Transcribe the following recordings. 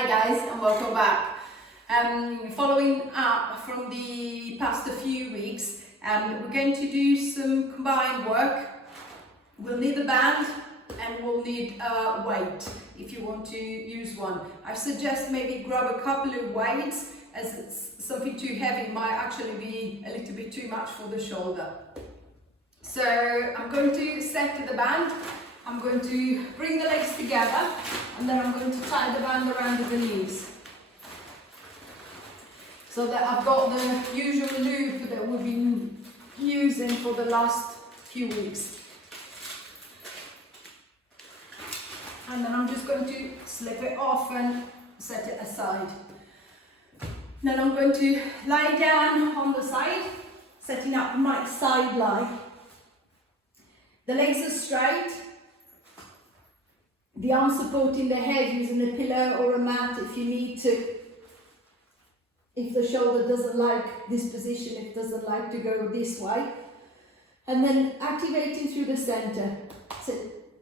Hi guys and welcome back. Following up from the past few weeks, we're going to do some combined work. We'll need a band and we'll need a weight if you want to use one. I suggest maybe grab a couple of weights, as it's something too heavy might actually be a little bit too much for the shoulder. So I'm going to set the band. I'm going to bring the legs together and then I'm going to tie the band around the knees, so that I've got the usual loop that we've been using for the last few weeks. And then I'm just going to slip it off and set it aside. Then I'm going to lie down on the side, setting up my side lie. The legs are straight. The arms supporting the head using a pillow or a mat if you need to. If the shoulder doesn't like this position, it doesn't like to go this way. And then activating through the center. So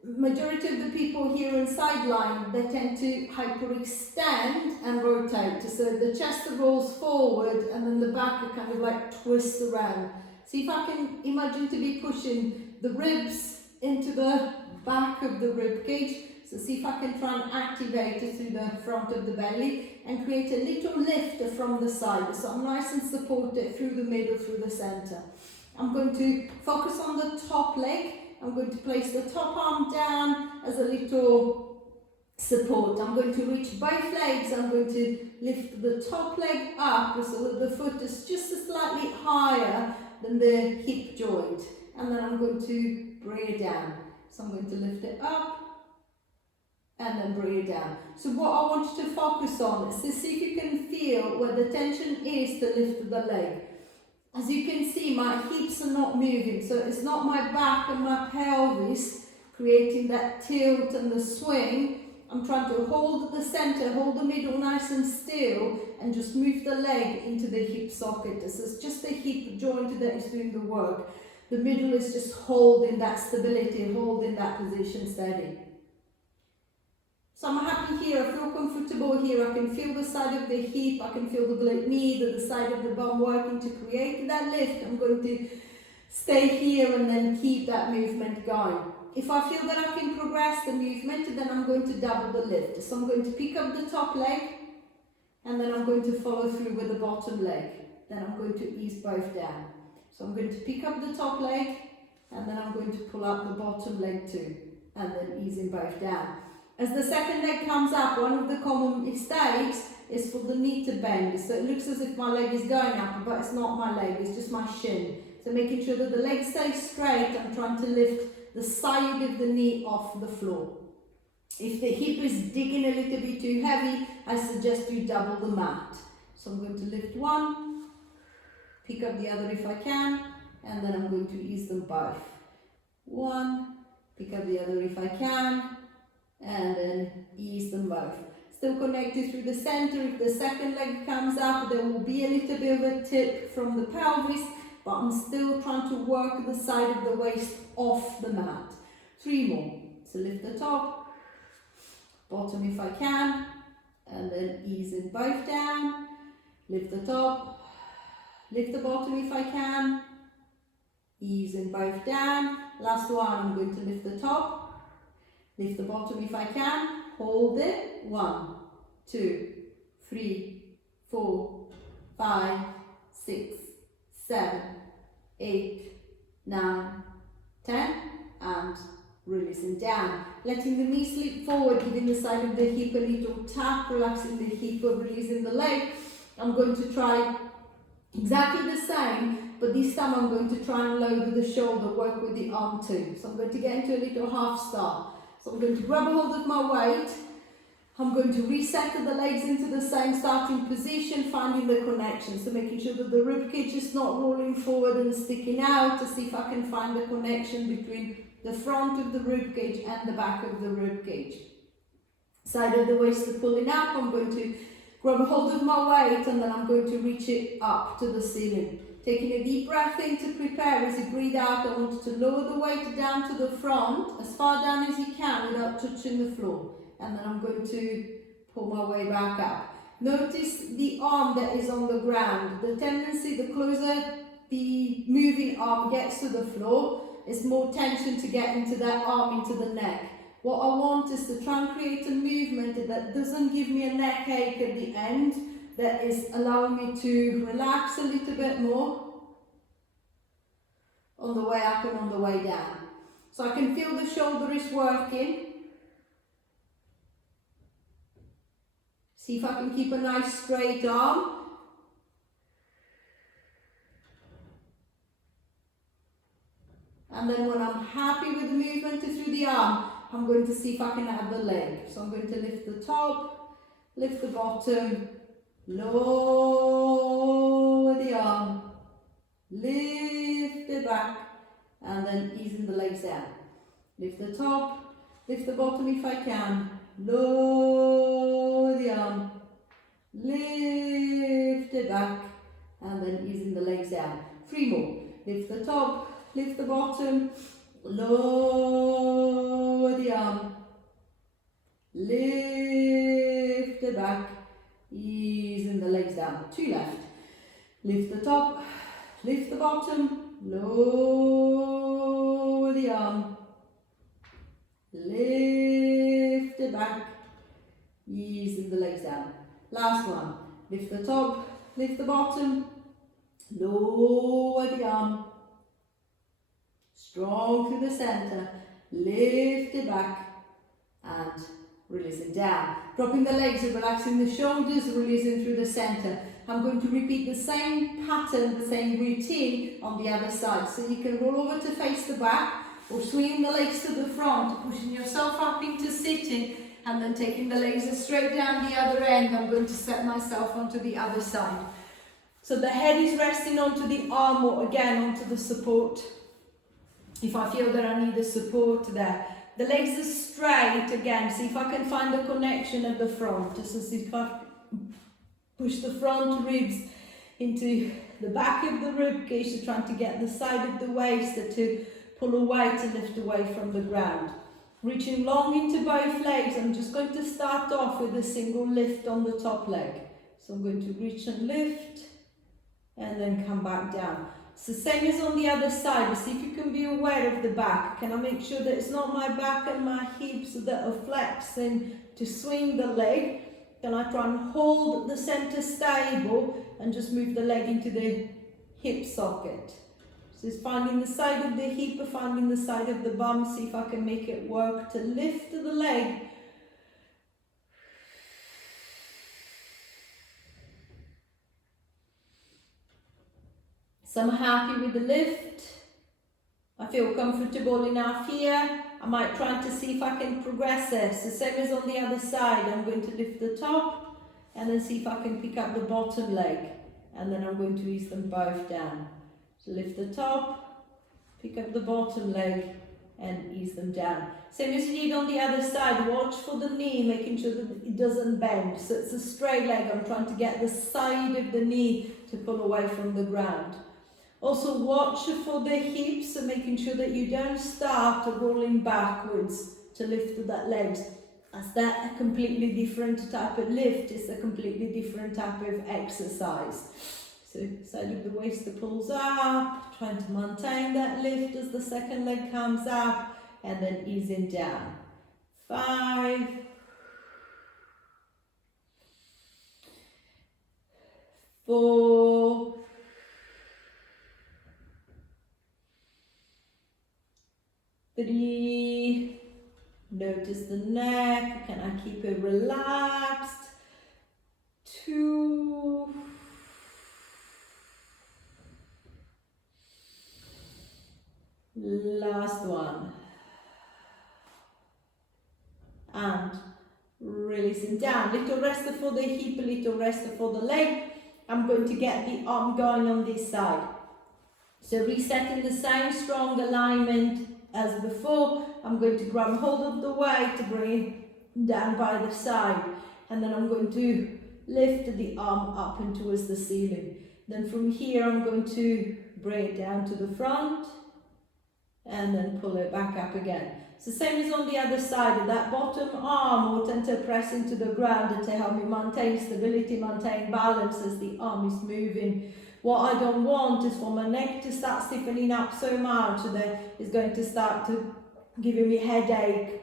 majority of the people here in side line, they tend to hyperextend and rotate. So the chest rolls forward and then the back kind of like twists around. See if I can imagine to be pushing the ribs into the back of the rib cage. So see if I can try and activate it through the front of the belly and create a little lift from the side. So I'm nice and supported through the middle, through the center. I'm going to focus on the top leg. I'm going to place the top arm down as a little support. I'm going to reach both legs. I'm going to lift the top leg up so that the foot is just slightly higher than the hip joint. And then I'm going to bring it down. So I'm going to lift it up and then bring it down. So what I want you to focus on is to see if you can feel where the tension is to lift the leg. As you can see, my hips are not moving, so it's not my back and my pelvis creating that tilt and the swing. I'm trying to hold the center, hold the middle nice and still, and just move the leg into the hip socket. So it's just the hip joint that is doing the work. The middle is just holding that stability, holding that position steady. So I'm happy here, I feel comfortable here, I can feel the side of the hip, I can feel the knee, the side of the bum working to create that lift. I'm going to stay here and then keep that movement going. If I feel that I can progress the movement, then I'm going to double the lift. So I'm going to pick up the top leg and then I'm going to follow through with the bottom leg. Then I'm going to ease both down. So I'm going to pick up the top leg and then I'm going to pull up the bottom leg too, and then easing both down. As the second leg comes up, one of the common mistakes is for the knee to bend. So it looks as if my leg is going up, but it's not my leg, it's just my shin. So making sure that the leg stays straight, I'm trying to lift the side of the knee off the floor. If the hip is digging a little bit too heavy, I suggest you double the mat. So I'm going to lift one, pick up the other if I can, and then I'm going to ease them both. One, pick up the other if I can, and then ease them both. Still connected through the center. If the second leg comes up, there will be a little bit of a tip from the pelvis, but I'm still trying to work the side of the waist off the mat. 3 more. So lift the top, bottom if I can, and then easing both down. Lift the top, lift the bottom if I can, easing both down. Last one, I'm going to lift the top, lift the bottom if I can, hold it. 1, 2, 3, 4, 5, 6, 7, 8, 9, 10, and releasing down. Letting the knee slip forward, giving the side of the hip a little tap, relaxing the hip, releasing the leg. I'm going to try exactly the same, but this time I'm going to try and lower the shoulder, work with the arm too. So I'm going to get into a little half start. So I'm going to grab a hold of my weight. I'm going to reset the legs into the same starting position, finding the connection. So making sure that the rib cage is not rolling forward and sticking out, to see if I can find the connection between the front of the rib cage and the back of the rib cage. Side of the waist is pulling up. I'm going to grab a hold of my weight and then I'm going to reach it up to the ceiling. Taking a deep breath in to prepare. As you breathe out, I want you to lower the weight down to the front, as far down as you can without touching the floor. And then I'm going to pull my way back up. Notice the arm that is on the ground. The tendency, the closer the moving arm gets to the floor, is more tension to get into that arm, into the neck. What I want is to try and create a movement that doesn't give me a neck ache at the end, that is allowing me to relax a little bit more on the way up and on the way down. So I can feel the shoulder is working. See if I can keep a nice straight arm. And then when I'm happy with the movement through the arm, I'm going to see if I can add the leg. So I'm going to lift the top, lift the bottom, lower the arm, lift it back, and then easing the legs down. Lift the top, lift the bottom if I can, lower the arm, lift it back, and then easing the legs down. 3 more. Lift the top, lift the bottom, lower the arm, lift it back, easing the legs down. 2 left. Lift the top, lift the bottom, lower the arm, lift it back, easing the legs down. Last one. Lift the top, lift the bottom, lower the arm, strong through the center, lift it back, and releasing down. Dropping the legs and relaxing the shoulders, releasing through the center. I'm going to repeat the same pattern, the same routine on the other side. So you can roll over to face the back, or swinging the legs to the front, pushing yourself up into sitting, and then taking the legs straight down the other end. I'm going to set myself onto the other side. So the head is resting onto the arm, or again onto the support. If I feel that I need the support there. The legs are straight again. See if I can find the connection at the front. Just as if I push the front ribs into the back of the rib cage, to trying to get the side of the waist to pull away, to lift away from the ground. Reaching long into both legs. I'm just going to start off with a single lift on the top leg. So I'm going to reach and lift, and then come back down. It's the same as on the other side, but see if you can be aware of the back. Can I make sure that it's not my back and my hips that are flexing to swing the leg? Can I try and hold the center stable and just move the leg into the hip socket? So it's finding the side of the hip or finding the side of the bum. See if I can make it work to lift the leg. So I'm happy with the lift. I feel comfortable enough here. I might try to see if I can progress this. The same as on the other side. I'm going to lift the top and then see if I can pick up the bottom leg. And then I'm going to ease them both down. So lift the top, pick up the bottom leg, and ease them down. Same as you did on the other side. Watch for the knee, making sure that it doesn't bend. So it's a straight leg. I'm trying to get the side of the knee to pull away from the ground. Also watch for the hips, so making sure that you don't start rolling backwards to lift that legs. As that a completely different type of lift, it's a completely different type of exercise. So side of the waist that pulls up, trying to maintain that lift as the second leg comes up, and then easing down. 5, 4, 3, notice the neck, can I keep it relaxed? 2, last one, and releasing down. Little rest for the hip, little rest for the leg. I'm going to get the arm going on this side. So resetting the same strong alignment as before. I'm going to grab hold of the weight to bring it down by the side, and then I'm going to lift the arm up and towards the ceiling. Then from here I'm going to bring it down to the front and then pull it back up again. It's the same as on the other side. That bottom arm will tend to press into the ground to help me maintain stability, maintain balance as the arm is moving. What I don't want is for my neck to start stiffening up so much that it's going to start to giving me headache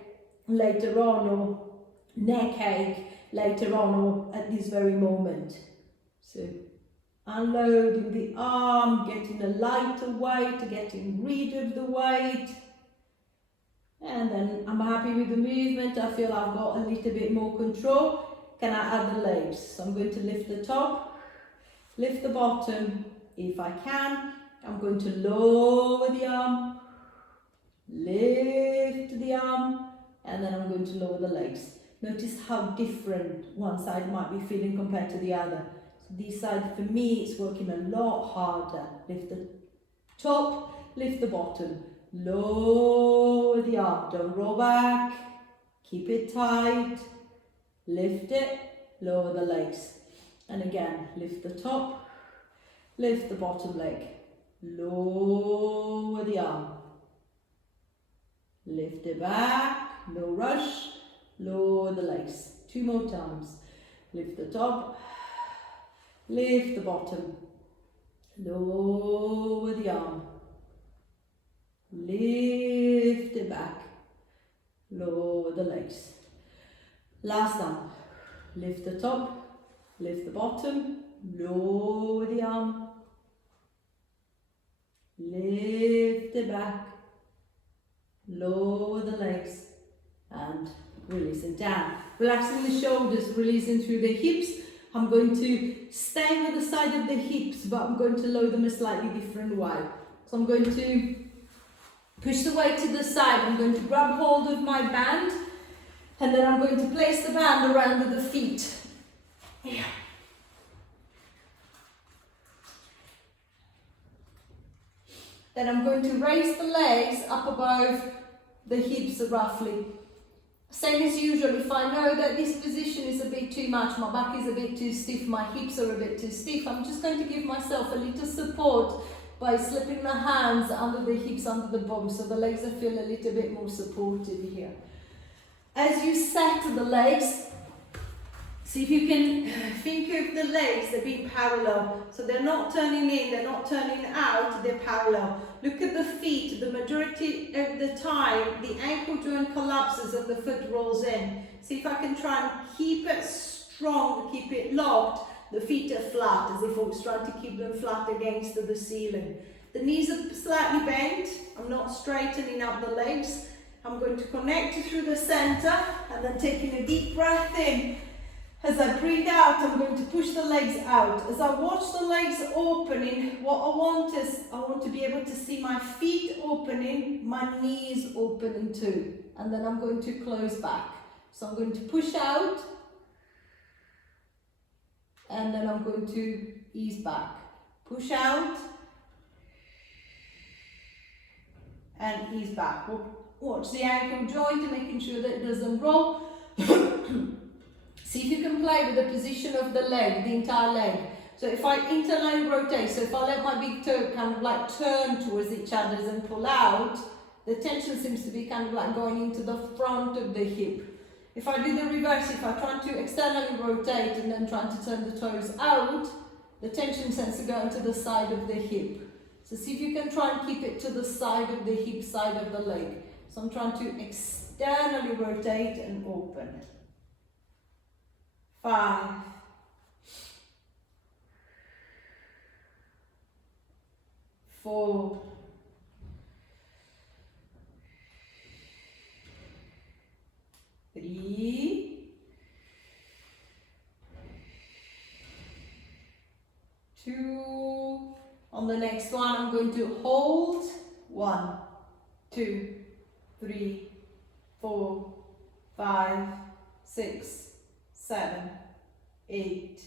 later on, or neck ache later on, or at this very moment. So unloading the arm, getting a lighter weight, getting rid of the weight. And then I'm happy with the movement. I feel I've got a little bit more control. Can I add the legs? So I'm going to lift the top, lift the bottom. If I can, I'm going to lower the arm, lift the arm, and then I'm going to lower the legs. Notice how different one side might be feeling compared to the other. So this side for me is working a lot harder. Lift the top, lift the bottom, lower the arm, don't roll back, keep it tight, lift it, lower the legs. And again, lift the top, lift the bottom leg, lower the arm, lift it back, no rush, lower the legs. 2 more times. Lift the top, lift the bottom, lower the arm, lift it back, lower the legs. Last time. Lift the top, lift the bottom, lower the arm, lift it back, lower the legs, and releasing down. Relaxing the shoulders, releasing through the hips. I'm going to stay with the side of the hips, but I'm going to lower them a slightly different way. So I'm going to push the weight to the side. I'm going to grab hold of my band, and then I'm going to place the band around the feet. Yeah. Then I'm going to raise the legs up above the hips roughly. Same as usual, if I know that this position is a bit too much, my back is a bit too stiff, my hips are a bit too stiff, I'm just going to give myself a little support by slipping my hands under the hips, under the bum, so the legs feel a little bit more supported here. As you set the legs, see if you can think of the legs, they're being parallel. So they're not turning in, they're not turning out, they're parallel. Look at the feet. The majority of the time, the ankle joint collapses and the foot rolls in. See if I can try and keep it strong, keep it locked. The feet are flat, as if I was trying to keep them flat against the ceiling. The knees are slightly bent. I'm not straightening up the legs. I'm going to connect through the center and then taking a deep breath in. As I breathe out, I'm going to push the legs out. As I watch the legs opening, what I want is, I want to be able to see my feet opening, my knees opening too. And then I'm going to close back. So I'm going to push out, and then I'm going to ease back. Push out, and ease back. Watch the ankle joint, making sure that it doesn't roll. See if you can play with the position of the leg, the entire leg. So if I internally rotate, so if I let my big toe kind of like turn towards each other and pull out, the tension seems to be kind of like going into the front of the hip. If I do the reverse, if I try to externally rotate and then try to turn the toes out, the tension tends to go into the side of the hip. So see if you can try and keep it to the side of the hip, side of the leg. So I'm trying to externally rotate and open. 5, 4, 3, 2. On the next one, I'm going to hold. 1, 2, 3, 4, 5, 6, 7, 8,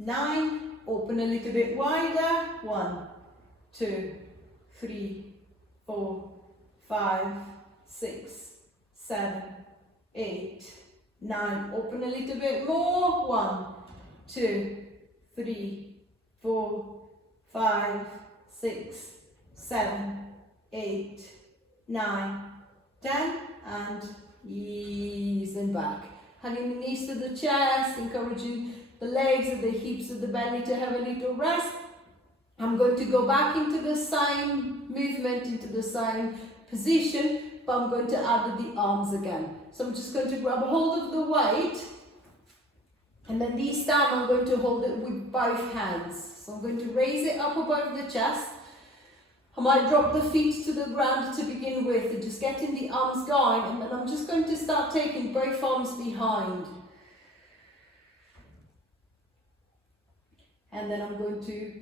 9. Open a little bit wider. 1, 2, 3, 4, 5, 6, 7, 8, 9. Open a little bit more. 1, 2, 3, 4, 5, 6, 7, 8, 9, 10. and ease and back. Having the knees to the chest, encouraging the legs and the hips and the belly to have a little rest. I'm going to go back into the same movement, into the same position, but I'm going to add the arms again. So I'm just going to grab hold of the weight, and then this time I'm going to hold it with both hands. So I'm going to raise it up above the chest. I might drop the feet to the ground to begin with, and just getting the arms going, and then I'm just going to start taking both arms behind. And then I'm going to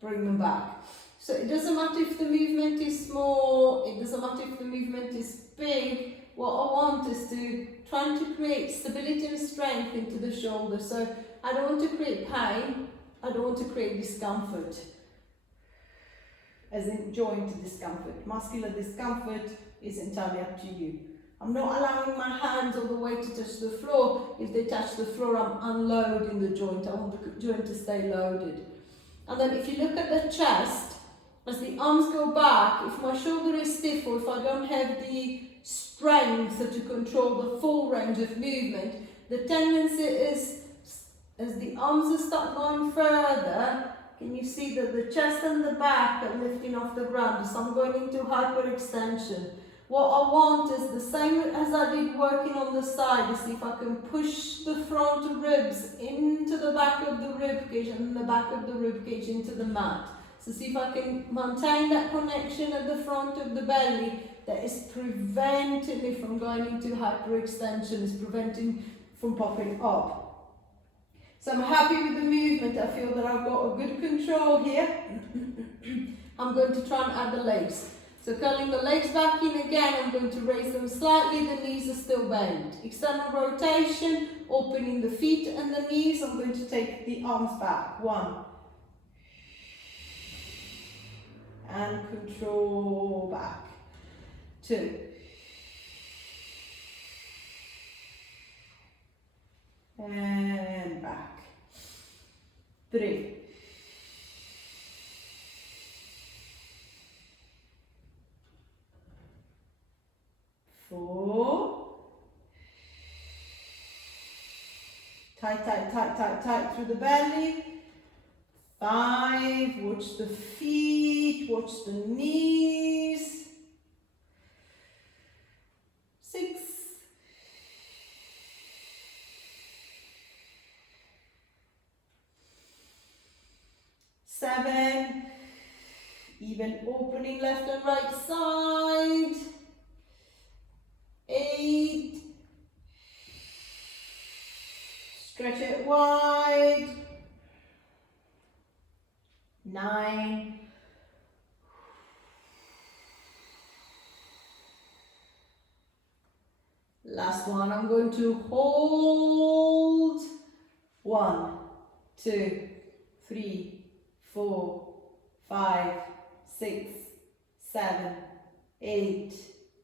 bring them back. So it doesn't matter if the movement is small, it doesn't matter if the movement is big. What I want is to try to create stability and strength into the shoulder. So I don't want to create pain, I don't want to create discomfort. As in joint discomfort. Muscular discomfort is entirely up to you. I'm not allowing my hands all the way to touch the floor. If they touch the floor, I'm unloading the joint. I want the joint to stay loaded. And then if you look at the chest, as the arms go back, if my shoulder is stiff or if I don't have the strength to control the full range of movement, the tendency is, as the arms start going further, can you see that the chest and the back are lifting off the ground? So I'm going into hyperextension. What I want is the same as I did working on the side, is if I can push the front ribs into the back of the rib cage and the back of the rib cage into the mat. So see if I can maintain that connection at the front of the belly that is preventing me from going into hyperextension, is preventing from popping up. So I'm happy with the movement. I feel that I've got a good control here. I'm going to try and add the legs. So curling the legs back in again, I'm going to raise them slightly, the knees are still bent. External rotation, opening the feet and the knees. I'm going to take the arms back. 1. And control back. 2. And back. 3. 4. Tight through the belly. 5. Watch the feet, watch the knees. 6. 7. Even opening left and right side. 8. Stretch it wide. 9. Last one, I'm going to hold. 1, 2, 3, 4, 5, 6, 7, 8,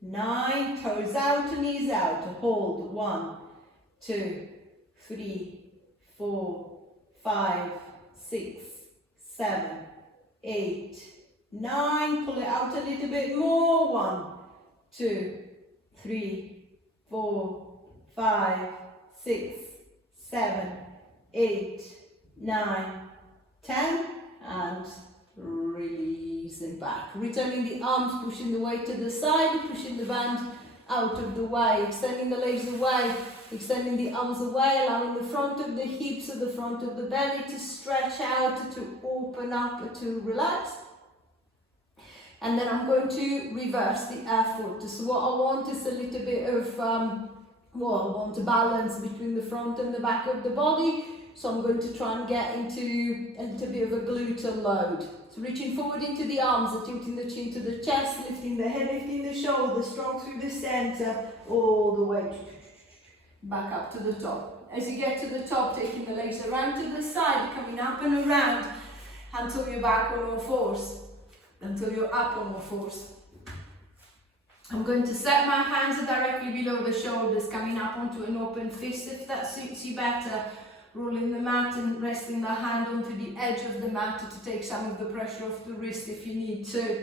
9. Toes out, knees out. Hold. 1, 2, 3, 4, 5, 6, 7, 8, 9. Pull it out a little bit more. 1, 2, 3, 4, 5, 6, 7, 8, 9, 10. And releasing back. Returning the arms, pushing the weight to the side, pushing the band out of the way, extending the legs away, extending the arms away, allowing the front of the hips or the front of the belly to stretch out, to open up, to relax. And then I'm going to reverse the effort. So what I want is a little bit of, I want to balance between the front and the back of the body. So I'm going to try and get into a little bit of a gluteal load. So reaching forward into the arms, tilting the chin to the chest, lifting the head, lifting the shoulders, strong through the center, all the way back up to the top. As you get to the top, taking the legs around to the side, coming up and around until you're back on all fours, until you're up on all fours. I'm going to set my hands directly below the shoulders, coming up onto an open fist if that suits you better. Rolling the mat and resting the hand onto the edge of the mat to take some of the pressure off the wrist if you need to.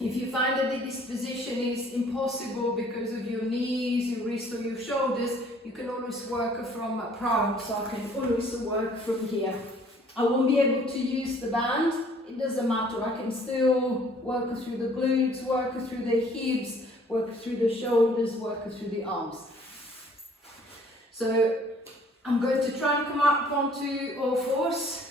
If you find that this position is impossible because of your knees, your wrists or your shoulders, you can always work from prone. So I can always work from here. I won't be able to use the band. It doesn't matter. I can still work through the glutes, work through the hips, work through the shoulders, work through the arms. So I'm going to try and come up onto all fours.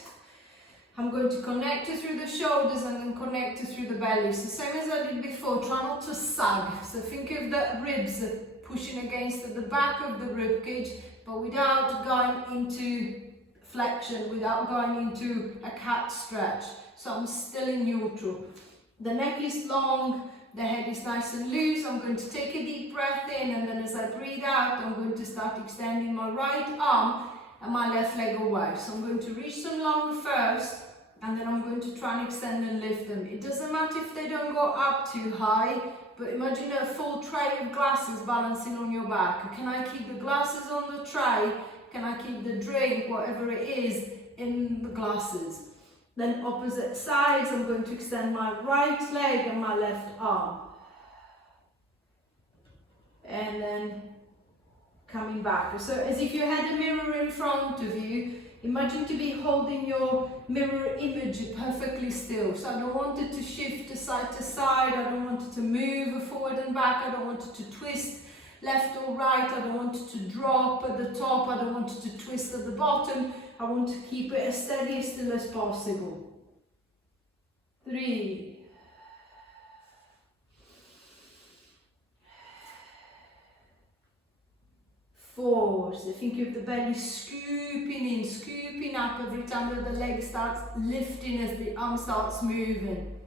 I'm going to connect through the shoulders and then connect through the belly. So same as I did before, try not to sag. So think of the ribs pushing against the back of the rib cage, but without going into flexion, without going into a cat stretch. So I'm still in neutral. The neck is long, the head is nice and loose. I'm going to take a deep breath in, and then as I breathe out, I'm going to start extending my right arm and my left leg away. So I'm going to reach them long first, and then I'm going to try and extend and lift them. It doesn't matter if they don't go up too high, but imagine a full tray of glasses balancing on your back. Can I keep the glasses on the tray? Can I keep the drink, whatever it is, in the glasses? Then opposite sides, I'm going to extend my right leg and my left arm. And then coming back. So as if you had a mirror in front of you, imagine to be holding your mirror image perfectly still. So I don't want it to shift side to side, I don't want it to move forward and back, I don't want it to twist left or right, I don't want it to drop at the top, I don't want it to twist at the bottom. I want to keep it as steady still as possible. 3. 4. So think of the belly scooping in, scooping up every time that the leg starts lifting as the arm starts moving.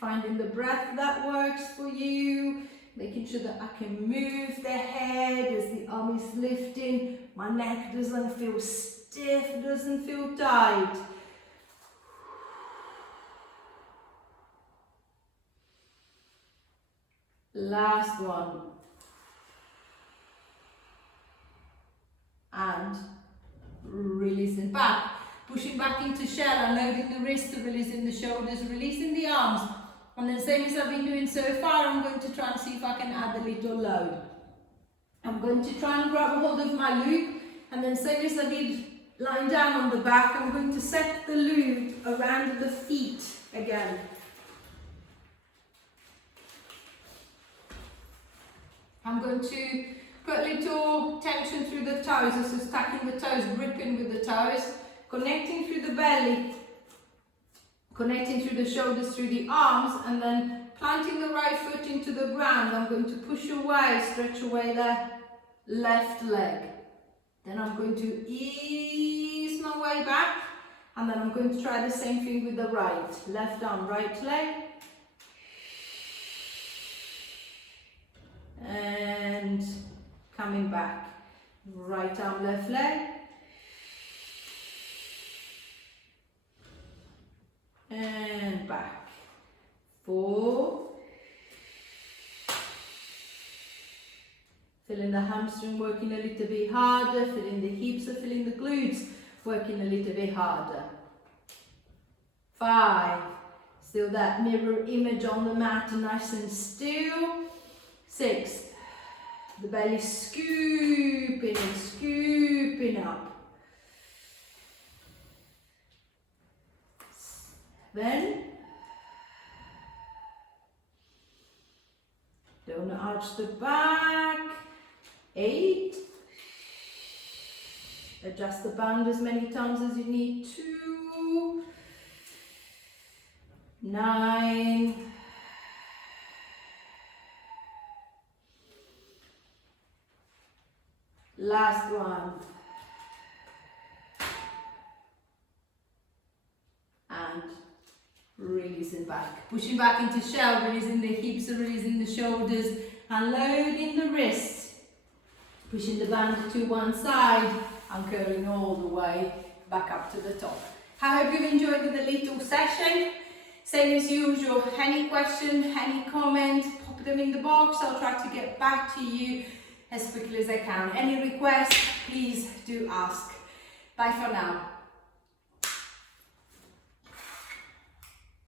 Finding the breath that works for you, making sure that I can move the head as the arm is lifting. My neck doesn't feel stiff, doesn't feel tight. Last one. And releasing back. Pushing back into shell, unloading the wrist, releasing the shoulders, releasing the arms. And then same as I've been doing so far, I'm going to try and see if I can add a little load. I'm going to try and grab a hold of my loop, and then same as I did lying down on the back, I'm going to set the loop around the feet again. I'm going to put a little tension through the toes, so stacking the toes, gripping with the toes, connecting through the belly, connecting through the shoulders, through the arms, and then planting the right foot into the ground. I'm going to push away, stretch away the left leg. Then I'm going to ease my way back, and then I'm going to try the same thing with the right. Left arm, right leg. And coming back. Right arm, left leg. And back. 4. Feeling the hamstring working a little bit harder, feeling the hips or feeling the glutes working a little bit harder. 5. Still that mirror image on the mat, nice and still. 6. The belly scooping and scooping up. 7. Don't arch the back. 8. Adjust the band as many times as you need to. 9. Last one. And releasing back. Pushing back into shell, releasing the hips, releasing the shoulders, unloading the wrists. Pushing the band to one side and curling all the way back up to the top. I hope you've enjoyed the little session. Same as usual, any question, any comment, pop them in the box. I'll try to get back to you as quickly as I can. Any requests, please do ask. Bye for now.